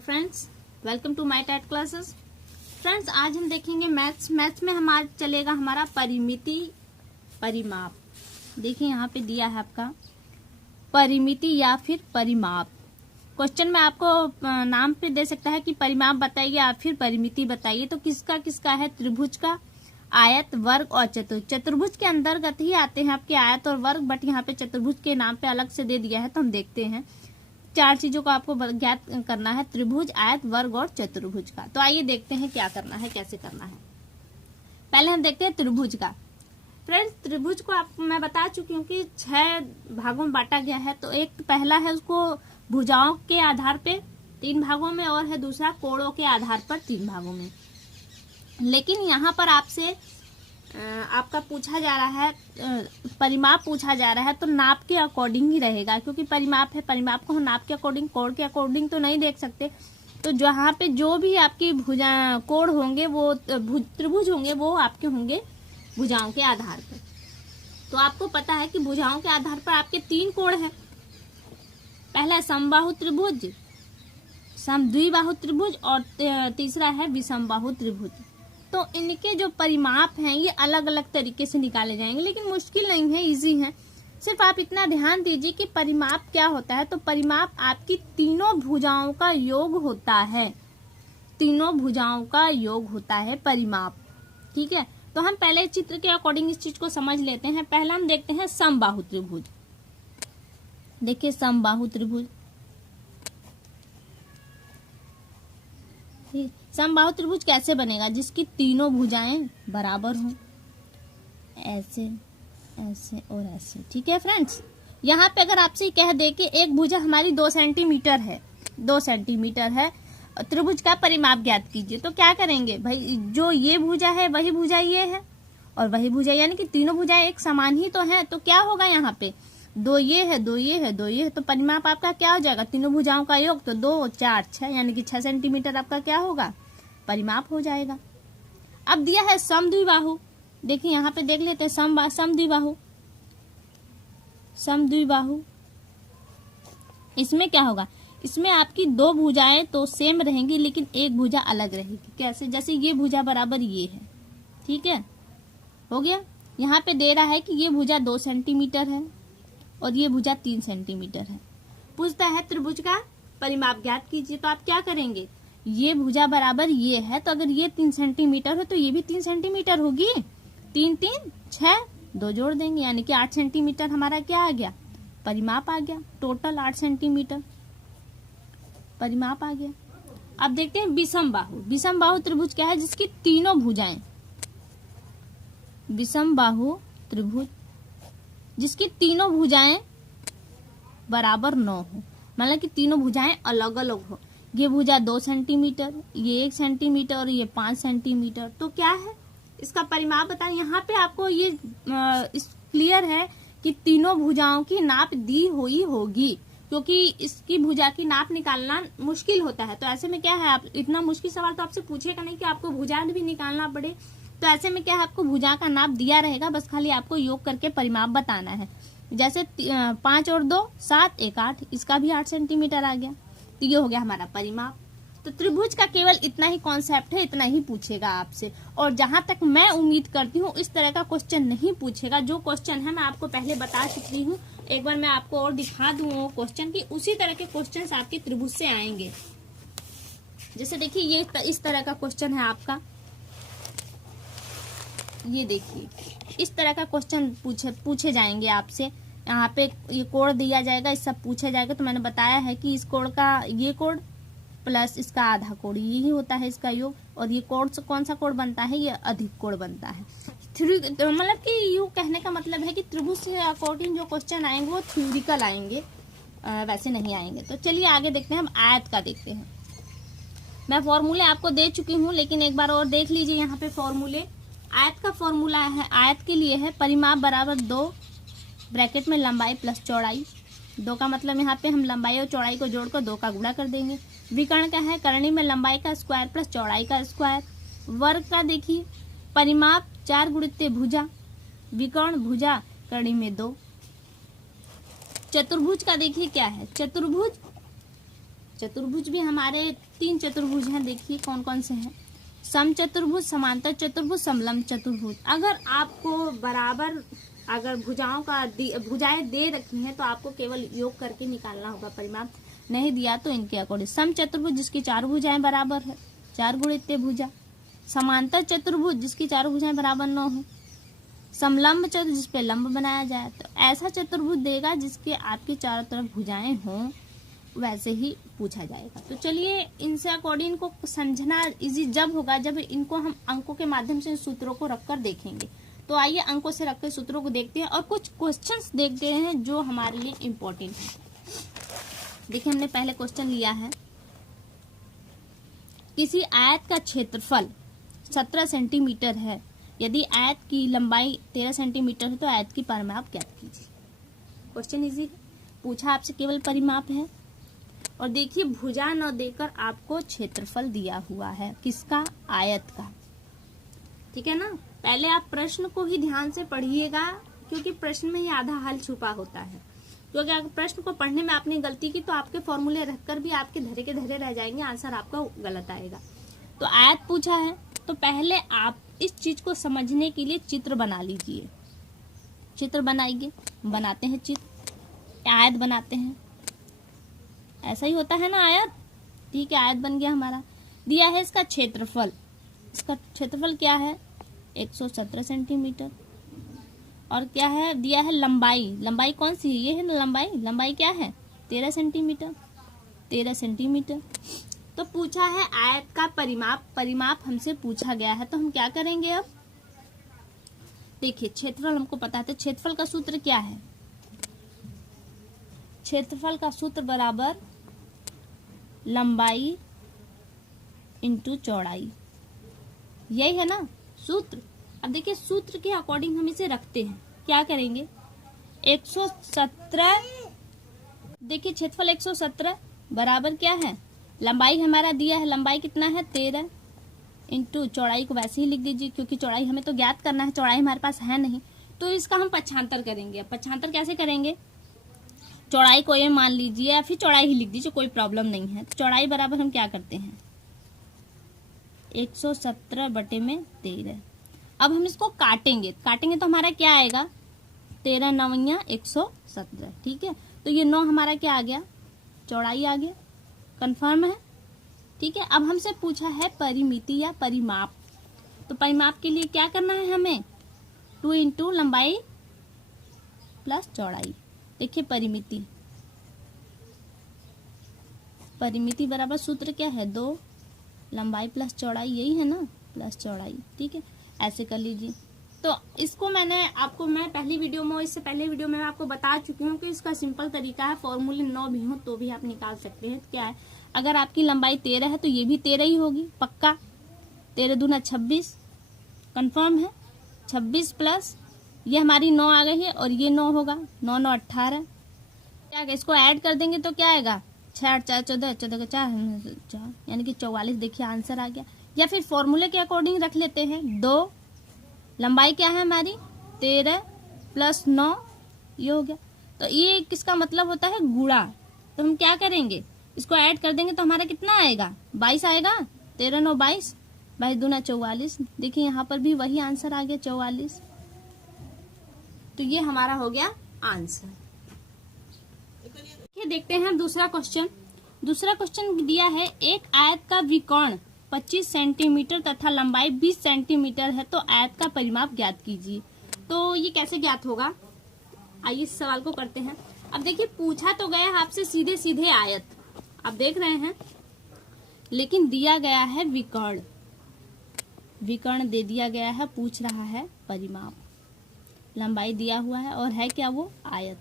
Friends, welcome to my TAT classes. Friends, आज हम देखेंगे मैथ्स में हमारा चलेगा हमारा परिमिति परिमाप। देखिए यहाँ पे दिया है आपका परिमिति या फिर परिमाप। क्वेश्चन में आपको नाम पे दे सकता है कि परिमाप बताइए या फिर परिमिति बताइए। तो किसका किसका है? त्रिभुज का, आयत, वर्ग और चतुर्भुज। चतुर्भुज के अंतर्गत ही आते हैं आपके आयत और वर्ग, बट यहाँ पे चतुर्भुज के नाम पे अलग से दे दिया है। तो हम देखते हैं चार चीजों को आपको ज्ञात करना है, त्रिभुज, आयत, वर्ग और चतुर्भुज का। तो आइए देखते हैं क्या करना है, कैसे करना है। पहले हम देखते हैं त्रिभुज का। फ्रेंड्स, त्रिभुज को आपको मैं बता चुकी हूँ कि 6 भागों में बांटा गया है। तो एक पहला है उसको भुजाओं के आधार पे 3 भागों में, और है दूसरा कोणों के आधार पर 3 भागों में। लेकिन यहाँ पर आपसे आपका पूछा जा रहा है, परिमाप पूछा जा रहा है, तो नाप के अकॉर्डिंग ही रहेगा, क्योंकि परिमाप है। परिमाप को हम नाप के अकॉर्डिंग, कोण के अकॉर्डिंग तो नहीं देख सकते। तो जहाँ पे जो भी आपकी कोण होंगे, वो त्रिभुज होंगे, वो आपके होंगे भुजाओं के आधार पर। तो आपको पता है कि भुजाओं के आधार पर आपके 3 कोण है। पहला समबाहु त्रिभुज, समद्विबाहु त्रिभुज और तीसरा है विषमबाहु त्रिभुज। तो इनके जो परिमाप हैं ये अलग अलग तरीके से निकाले जाएंगे, लेकिन मुश्किल नहीं है, इजी है। सिर्फ आप इतना ध्यान दीजिए कि परिमाप क्या होता है। तो परिमाप आपकी तीनों भुजाओं का योग होता है। तीनों भुजाओं का योग होता है परिमाप। ठीक है, तो हम पहले चित्र के अकॉर्डिंग इस चीज को समझ लेते हैं। पहला हम देखते हैं समबाहु त्रिभुज। देखिए समबाहु त्रिभुज, समबाहु त्रिभुज कैसे बनेगा? जिसकी तीनों भुजाएं बराबर हों, ऐसे ऐसे और ऐसे। ठीक है फ्रेंड्स, यहाँ पे अगर आपसे कह दे कि एक भुजा हमारी 2 सेंटीमीटर है, 2 सेंटीमीटर है, त्रिभुज का परिमाप ज्ञात कीजिए, तो क्या करेंगे भाई? जो ये भुजा है वही भुजा ये है और वही भुजा, यानी कि तीनों भुजाएं एक समान ही तो है। तो क्या होगा यहाँ पे? 2 ये है, 2 ये है, 2 ये है, तो परिमाप आपका क्या हो जाएगा? तीनों भुजाओं का योग। तो 2 4 6, यानी कि 6 सेंटीमीटर आपका क्या होगा? परिमाप हो जाएगा। अब दिया है समद्विबाहु। देखिए यहाँ पे देख लेते हैं समद्विबाहु। समद्विबाहु, इसमें क्या होगा? इसमें आपकी 2 भुजाएं तो सेम रहेंगी, लेकिन एक भुजा अलग रहेगी। कैसे? जैसे ये भुजा बराबर ये है। ठीक है, हो गया। यहाँ पे दे रहा है कि ये भुजा 2 सेंटीमीटर है और ये भुजा 3 सेंटीमीटर है। पूछता है त्रिभुज का परिमाप ज्ञात कीजिए। तो आप क्या करेंगे? ये भुजा बराबर ये है, तो अगर ये 3 सेंटीमीटर हो तो ये भी 3 सेंटीमीटर होगी। 3 3 6, 2 जोड़ देंगे, यानी कि 8 सेंटीमीटर हमारा क्या आ गया? परिमाप आ गया। टोटल 8 सेंटीमीटर परिमाप आ गया। अब देखते हैं विषमबाहु। विषमबाहु त्रिभुज क्या है? जिसकी तीनों भुजाएं, विषमबाहु त्रिभुज जिसकी तीनों भुजाएं बराबर 9 हो, मतलब कि तीनों भुजाएं अलग अलग हो। ये भुजा 2 सेंटीमीटर, ये 1 सेंटीमीटर और ये 5 सेंटीमीटर। तो क्या है इसका परिमाप बताएं। यहाँ पे आपको ये क्लियर है कि तीनों भुजाओं की नाप दी हुई होगी, क्योंकि इसकी भुजा की नाप निकालना मुश्किल होता है। तो ऐसे में क्या है, आप इतना मुश्किल सवाल तो आपसे पूछेगा नहीं कि आपको भुजा भी निकालना पड़े। तो ऐसे में क्या है, आपको भुजा का नाप दिया रहेगा, बस खाली आपको योग करके परिमाप बताना है। जैसे 5 और 2 7, 1 8, इसका भी 8 सेंटीमीटर आ गया। तो ये हो गया हमारा परिमाप। तो त्रिभुज का केवल इतना ही कॉन्सेप्ट है, इतना ही पूछेगा आपसे। और जहां तक मैं उम्मीद करती हूँ इस तरह का क्वेश्चन नहीं पूछेगा। जो क्वेश्चन है मैं आपको पहले बता चुकी हूँ, एक बार मैं आपको और दिखा दूं वो क्वेश्चन की, उसी तरह के क्वेश्चन आपके त्रिभुज से आएंगे। जैसे देखिए ये इस तरह का क्वेश्चन है आपका, ये देखिए इस तरह का क्वेश्चन पूछे जाएंगे आपसे। यहाँ पे ये कोण दिया जाएगा, इस सब पूछा जाएगा। तो मैंने बताया है कि इस कोण का ये कोण प्लस इसका आधा कोण, यही होता है इसका योग। और ये कोण से कौन सा कोण बनता है? ये अधिक कोण बनता है। मतलब कि यू कहने का मतलब है कि त्रिभुज से अकॉर्डिंग जो क्वेश्चन आएंगे वो थ्योरिकल आएंगे, वैसे नहीं आएंगे। तो चलिए आगे देखते हैं, हम आयत का देखते हैं। मैं फॉर्मूले आपको दे चुकी हूँ, लेकिन एक बार और देख लीजिए यहाँ पे फॉर्मूले। आयत का फॉर्मूला है, आयत के लिए है परिमाप बराबर 2 ब्रैकेट में लंबाई प्लस चौड़ाई। 2 का मतलब यहाँ पे हम लंबाई और चौड़ाई को जोड़कर 2 का गुणा कर देंगे। विकर्ण का है करणी में लंबाई का स्क्वायर प्लस चौड़ाई का स्क्वायर। वर्ग का देखिए परिमाप 4 गुणित भुजा, विकर्ण भुजा करणी में 2। चतुर्भुज का देखिए क्या है? चतुर्भुज चतुर्भुज भी हमारे 3 चतुर्भुज हैं, देखिए कौन कौन से हैं। समचतुर्भुज, समांतर चतुर्भुज, समलंब चतुर्भुज। अगर आपको बराबर अगर भुजाएं दे रखी हैं तो आपको केवल योग करके निकालना होगा परिमाप, नहीं दिया तो इनके अकॉर्डिंग। समचतुर्भुज जिसकी 4 भुजाएं बराबर है, 4 गुणे इतने भुजा। समांतर चतुर्भुज जिसकी 4 भुजाएं बराबर 9 हो। समलंब चतुर्भुज जिसपे लंब बनाया जाए, तो ऐसा चतुर्भुज देगा जिसके आपकी चारों तरफ भुजाएं हों, वैसे ही पूछा जाएगा। तो चलिए इनसे अकॉर्डिंग को समझना इजी जब होगा जब इनको हम अंकों के माध्यम से सूत्रों को रखकर देखेंगे। तो आइए अंकों से रखकर सूत्रों को देखते हैं और कुछ क्वेश्चंस देखते हैं जो हमारे लिए इम्पोर्टेंट है। देखिए हमने पहले क्वेश्चन लिया है, किसी आयत का क्षेत्रफल 17 सेंटीमीटर है, यदि आयत की लंबाई 13 सेंटीमीटर है तो आयत की परिमाप ज्ञात कीजिए। क्वेश्चन इजी है, पूछा आपसे केवल परिमाप है। और देखिए भुजा न देकर आपको क्षेत्रफल दिया हुआ है, किसका? आयत का। ठीक है ना, पहले आप प्रश्न को ही ध्यान से पढ़िएगा क्योंकि प्रश्न में ही आधा हल छुपा होता है। क्योंकि अगर प्रश्न को पढ़ने में आपने गलती की तो आपके फॉर्मूले रखकर भी आपके धरे के धरे रह जाएंगे, आंसर आपका गलत आएगा। तो आयत पूछा है तो पहले आप इस चीज को समझने के लिए चित्र बना लीजिए। चित्र बनाइए, बनाते हैं चित्र, आयत बनाते हैं, ऐसा ही होता है ना आयत। ठीक है, आयत बन गया हमारा। दिया है इसका क्षेत्रफल, इसका क्षेत्रफल क्या है? 117 सेंटीमीटर। और क्या है? दिया है लंबाई, लंबाई कौन सी है? ये है ना लंबाई, लंबाई क्या है? 13 सेंटीमीटर, 13 सेंटीमीटर। तो पूछा है आयत का परिमाप, परिमाप हमसे पूछा गया है तो हम क्या करेंगे अब? देखिए क्षेत्रफल हमको पता है, तो क्षेत्रफल का सूत्र क्या है? क्षेत्रफल का सूत्र बराबर लंबाई इंटू चौड़ाई, यही है ना सूत्र। अब देखिए सूत्र के अकॉर्डिंग हम इसे रखते हैं, क्या करेंगे? 117, देखिए क्षेत्रफल 117 बराबर क्या है? लंबाई हमारा दिया है, लंबाई कितना है? 13 इंटू चौड़ाई को वैसे ही लिख दीजिए क्योंकि चौड़ाई हमें तो ज्ञात करना है, चौड़ाई हमारे पास है नहीं, तो इसका हम पक्षांतर करेंगे। अब पक्षांतर कैसे करेंगे? चौड़ाई को ये मान लीजिए या फिर चौड़ाई ही लिख दीजिए, कोई प्रॉब्लम नहीं है। तो चौड़ाई बराबर हम क्या करते हैं? 117 बटे में 13। अब हम इसको काटेंगे, काटेंगे तो हमारा क्या आएगा? 13 9 117। ठीक है, तो ये 9 हमारा क्या आ गया? चौड़ाई आ गया। कंफर्म है? ठीक है, अब हमसे पूछा है परिमिति या परिमाप, तो परिमाप के लिए क्या करना है हमें? 2 इंटू लंबाई प्लस चौड़ाई। देखिए परिमिति, परिमिति बराबर सूत्र क्या है? 2 लंबाई प्लस चौड़ाई, यही है ना, प्लस चौड़ाई। ठीक है, ऐसे कर लीजिए। तो इसको मैं पहली वीडियो में, इससे पहले वीडियो में आपको बता चुकी हूँ कि इसका सिंपल तरीका है, फॉर्मूले 9 भी हो तो भी आप निकाल सकते हैं। क्या है? अगर आपकी लंबाई 13 है तो ये भी 13 ही होगी पक्का। 13 दूना 26, कंफर्म है। 26 प्लस ये हमारी 9 आ गई है और ये 9 होगा, 9 9 18। क्या आएगा? इसको ऐड कर देंगे तो क्या आएगा? 6 8 4 14, 14 का 4 यानी कि 44। देखिए आंसर आ गया। या फिर फॉर्मूले के अकॉर्डिंग रख लेते हैं, 2 लंबाई क्या है हमारी? 13 प्लस 9, ये हो गया। तो ये किसका मतलब होता है? गुणा। तो हम क्या करेंगे? इसको ऐड कर देंगे तो हमारा कितना आएगा? 22 आएगा। 13 9 22, 22 दूना 44। देखिए यहाँ पर भी वही आंसर आ गया, 44। तो ये हमारा हो गया आंसर। देखते हैं दूसरा क्वेश्चन। दूसरा क्वेश्चन दिया है, एक आयत का विकर्ण 25 सेंटीमीटर तथा लंबाई 20 सेंटीमीटर है तो आयत का परिमाप ज्ञात कीजिए। तो ये कैसे ज्ञात होगा? आइए इस सवाल को करते हैं। अब देखिए पूछा तो गया आपसे सीधे सीधे आयत, आप देख रहे हैं, लेकिन दिया गया है विकर्ण, विकर्ण दे दिया गया है, पूछ रहा है परिमाप। लंबाई दिया हुआ है और है क्या? वो आयत।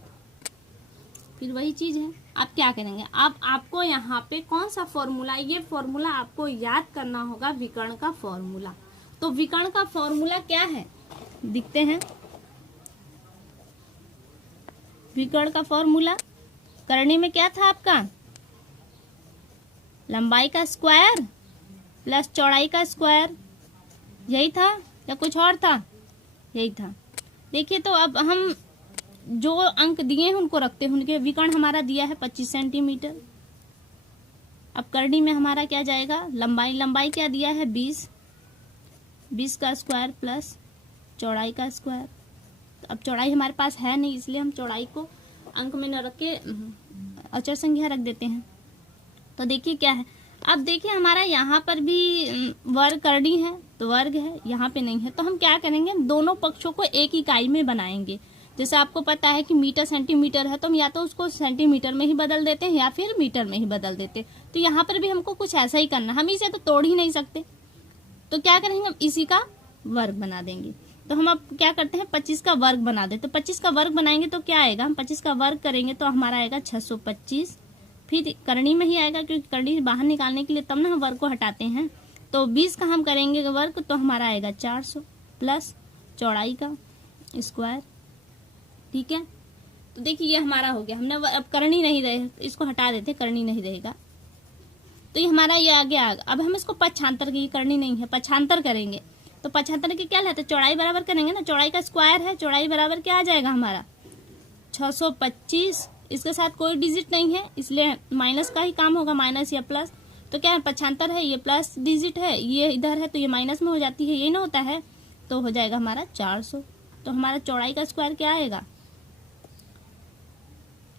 फिर वही चीज है, आप क्या करेंगे? आपको यहाँ पे कौन सा फॉर्मूला, ये फॉर्मूला आपको याद करना होगा, विकर्ण का फॉर्मूला। तो विकर्ण का फॉर्मूला क्या है? दिखते हैं, विकर्ण का फॉर्मूला करने में क्या था आपका? लंबाई का स्क्वायर प्लस चौड़ाई का स्क्वायर, यही था या कुछ और था? यही था। देखिए तो अब हम जो अंक दिए हैं उनको रखते हैं। उनके विकर्ण हमारा दिया है 25 सेंटीमीटर, अब करनी में हमारा क्या जाएगा, लंबाई, लंबाई क्या दिया है 20, 20 का स्क्वायर प्लस चौड़ाई का स्क्वायर। तो अब चौड़ाई हमारे पास है नहीं, इसलिए हम चौड़ाई को अंक में न रख के अचर संख्या रख देते हैं। तो देखिए क्या है, अब देखिए हमारा यहाँ पर भी वर्ग करनी है तो वर्ग है, यहाँ पे नहीं है। तो हम क्या करेंगे, दोनों पक्षों को एक इकाई में बनाएंगे। जैसे आपको पता है कि मीटर सेंटीमीटर है, तो हम या तो उसको सेंटीमीटर में ही बदल देते हैं या फिर मीटर में ही बदल देते हैं। तो यहाँ पर भी हमको कुछ ऐसा ही करना, हम इसे तो तोड़ ही नहीं सकते। तो क्या करेंगे, हम इसी का वर्ग बना देंगे। तो हम अब क्या करते हैं, 25 का वर्ग बना देते। तो 25 का वर्ग बनाएंगे तो क्या आएगा, हम 25 का वर्ग करेंगे तो हमारा आएगा 625। फिर करनी में ही आएगा, क्योंकि करनी बाहर निकालने के लिए तब ना हम वर्ग को हटाते हैं। तो 20 का हम करेंगे वर्ग तो हमारा आएगा 400 प्लस चौड़ाई का स्क्वायर। ठीक है, तो देखिए ये हमारा हो गया। हमने अब करनी नहीं रहे, इसको हटा देते, करनी नहीं रहेगा। तो ये हमारा ये आ गया। अब हम इसको पक्षांतर की, करनी नहीं है, पक्षांतर करेंगे। तो पक्षांतर के क्या लेते, चौड़ाई बराबर करेंगे ना, चौड़ाई का स्क्वायर है, चौड़ाई बराबर क्या आ जाएगा हमारा 625। इसके साथ कोई डिजिट नहीं है, इसलिए माइनस का ही काम होगा, माइनस या प्लस। तो क्या है, पक्षांतर है, ये प्लस डिजिट है, ये इधर है तो ये माइनस में हो जाती है, ये ना होता है। तो हो जाएगा हमारा 400। तो हमारा चौड़ाई का स्क्वायर क्या आएगा,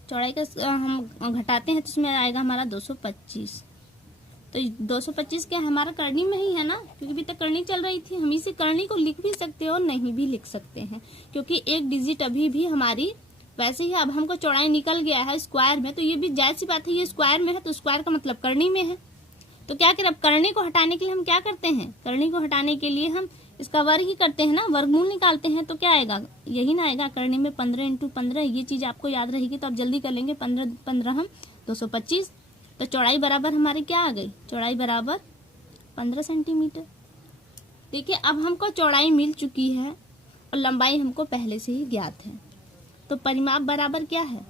चौड़ाई का हम घटाते हैं तो इसमें आएगा हमारा 225। तो 225 क्या हमारा करनी में ही है ना, क्योंकि अभी तक करनी चल रही थी। हम इसी करनी को लिख भी सकते हैं और नहीं भी लिख सकते हैं, क्योंकि एक डिजिट अभी भी हमारी वैसे ही। अब हमको चौड़ाई निकल गया है स्क्वायर में, तो ये भी जायज सी बात है, ये स्क्वायर में है तो स्क्वायर का मतलब करनी में है। तो क्या करें, अब करनी को हटाने के लिए हम क्या करते हैं, करनी को हटाने के लिए हम इसका वर्ग ही करते हैं ना, वर्गमूल निकालते हैं। तो क्या आएगा, यही ना आएगा, करनी में 15 × 15, ये चीज आपको याद रहेगी तो आप जल्दी कर लेंगे। 15 15 हम 225। तो चौड़ाई बराबर हमारी क्या आ गई, चौड़ाई बराबर 15 सेंटीमीटर। देखिए अब हमको चौड़ाई मिल चुकी है और लंबाई हमको पहले से ही ज्ञात है। तो परिमाप बराबर क्या है,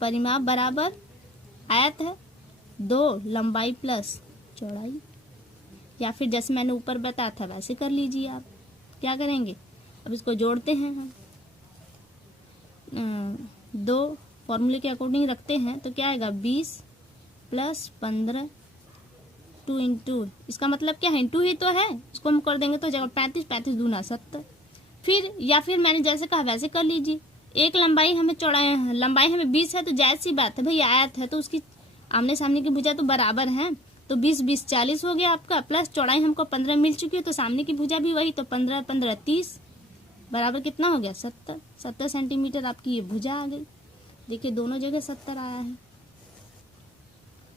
परिमाप बराबर आयत है, 2 लंबाई प्लस चौड़ाई। या फिर जैसे मैंने ऊपर बताया था वैसे कर लीजिए आप। क्या करेंगे, अब इसको जोड़ते हैं हम, 2 फॉर्मूले के अकॉर्डिंग रखते हैं तो क्या आएगा 20 प्लस 15 2 इंटू, इसका मतलब क्या है, इंटू ही तो है, इसको हम कर देंगे तो जगह 35, 35 दूना 70। फिर या फिर मैंने जैसे कहा वैसे कर लीजिए। एक लंबाई हमें चौड़ाई, लंबाई हमें 20 है तो जायज सी बात है भाई, आयत है तो उसकी आमने सामने की भुजा तो बराबर है। तो 20 20 40 हो गया आपका, प्लस चौड़ाई हमको 15 मिल चुकी है तो सामने की भुजा भी वही, तो 15 15 30 बराबर कितना हो गया 70। 70 सेंटीमीटर आपकी ये भुजा आ गई। देखिए दोनों जगह 70 आया है।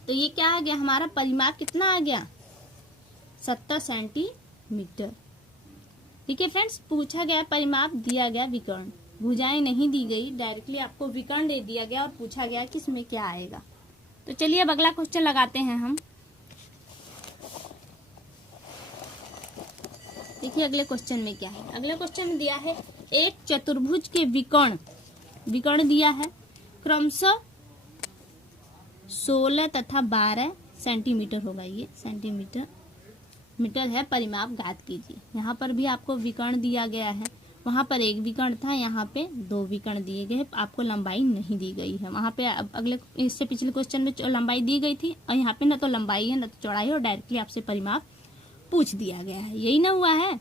तो ये क्या आ गया, हमारा परिमाप कितना आ गया 70 सेंटीमीटर। ठीक है फ्रेंड्स, पूछा गया परिमाप, दिया गया विकर्ण, भुजाएं नहीं दी गई, डायरेक्टली आपको विकर्ण दे दिया गया और पूछा गया कि इसमें क्या आएगा। तो चलिए अब अगला क्वेश्चन लगाते हैं हम। देखिए अगले क्वेश्चन में क्या है, अगले क्वेश्चन में दिया है एक चतुर्भुज के विकर्ण, विकर्ण दिया है क्रमशः 16 तथा 12 सेंटीमीटर होगा, ये सेंटीमीटर मीटर है, परिमाप ज्ञात कीजिए। यहाँ पर भी आपको विकर्ण दिया गया है, वहां पर एक विकर्ण था, यहाँ पे 2 विकर्ण दिए गए, आपको लंबाई नहीं दी गई है। वहां पे अगले इससे पिछले क्वेश्चन में लंबाई दी गई थी और यहाँ पे न तो लंबाई है न तो चौड़ाई है, और डायरेक्टली आपसे परिमाप पूछ दिया गया है, यही ना हुआ है।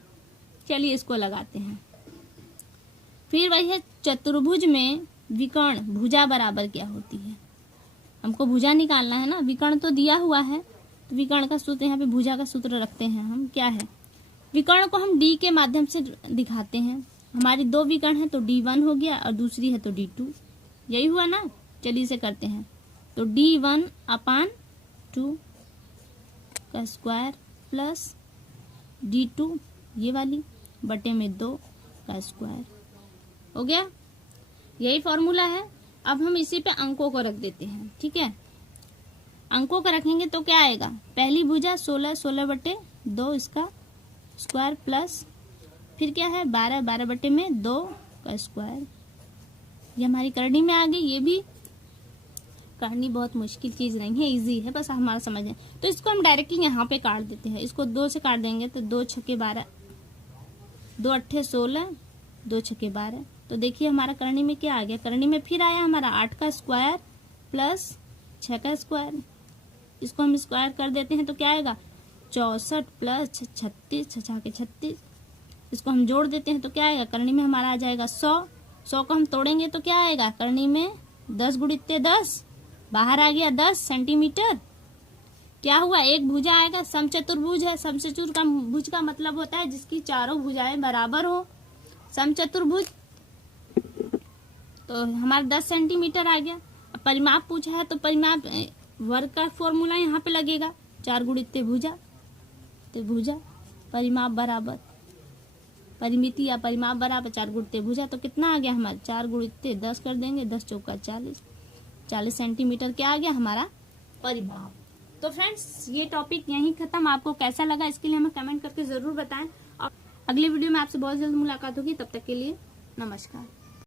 चलिए इसको लगाते हैं। फिर वही है चतुर्भुज में विकर्ण भुजा बराबर क्या होती है, हमको भुजा निकालना है ना, विकर्ण तो दिया हुआ है तो विकर्ण का सूत्र, यहाँ पे भुजा का सूत्र रखते हैं हम, क्या है, विकर्ण को हम डी के माध्यम से दिखाते हैं। हमारी 2 विकर्ण है तो D1 हो गया और दूसरी है तो D2, यही हुआ ना। चलिए इसे करते हैं, तो D1/2 का स्क्वायर प्लस D2 ये वाली बटे में 2 का स्क्वायर हो गया, यही फॉर्मूला है। अब हम इसी पे अंकों को रख देते हैं। ठीक है, अंकों को रखेंगे तो क्या आएगा, पहली भुजा 16, 16 बटे 2 इसका स्क्वायर प्लस फिर क्या है 12, 12 बटे में 2 का स्क्वायर। ये हमारी करनी में आ गई। ये भी करनी बहुत मुश्किल चीज नहीं है, इजी है, बस हमारा समझ है। तो इसको हम डायरेक्टली यहाँ पे काट देते हैं, इसको 2 से काट देंगे तो 2 छक्के 12, 2 अट्ठे 16, 2 छक्के 12। तो देखिए हमारा करनी में क्या आ गया, करनी में फिर आया हमारा 8 का स्क्वायर प्लस 6 का स्क्वायर, इसको हम स्क्वायर कर देते हैं तो क्या आएगा 64 प्लस 36, 6 के 36, इसको हम जोड़ देते हैं तो क्या आएगा करनी में हमारा आ जाएगा 100 को हम तोड़ेंगे तो क्या आएगा करनी में 10 गुणित्ते 10, बाहर आ गया 10 सेंटीमीटर। क्या हुआ एक भुजा आएगा, समचतुर्भुज है, समचतुर्भुज का मतलब होता है जिसकी चारों भुजाएं बराबर हो, समचतुर्भुज। तो हमारा 10 सेंटीमीटर आ गया। अब परिमाप पूछा है तो परिमाप वर्ग का फॉर्मूला यहाँ पे लगेगा, 4 गुणित्ते भुजा, तो भुजा परिमाप बराबर परिमिति या परिमाप बराबर 4 गुणित्ते भुजा, तो कितना आ गया हमारा 4 गुणित्ते 10 कर देंगे, 10 चौका 40 सेंटीमीटर क्या आ गया हमारा परिमाप। तो फ्रेंड्स ये टॉपिक यहीं खत्म। आपको कैसा लगा इसके लिए हमें कमेंट करके जरूर बताएं और अगली वीडियो में आपसे बहुत जल्द मुलाकात होगी। तब तक के लिए नमस्कार।